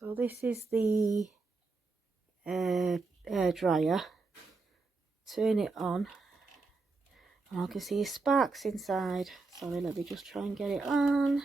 So this is the air dryer. Turn it on and I can see sparks inside. Sorry, let me just try and get it on.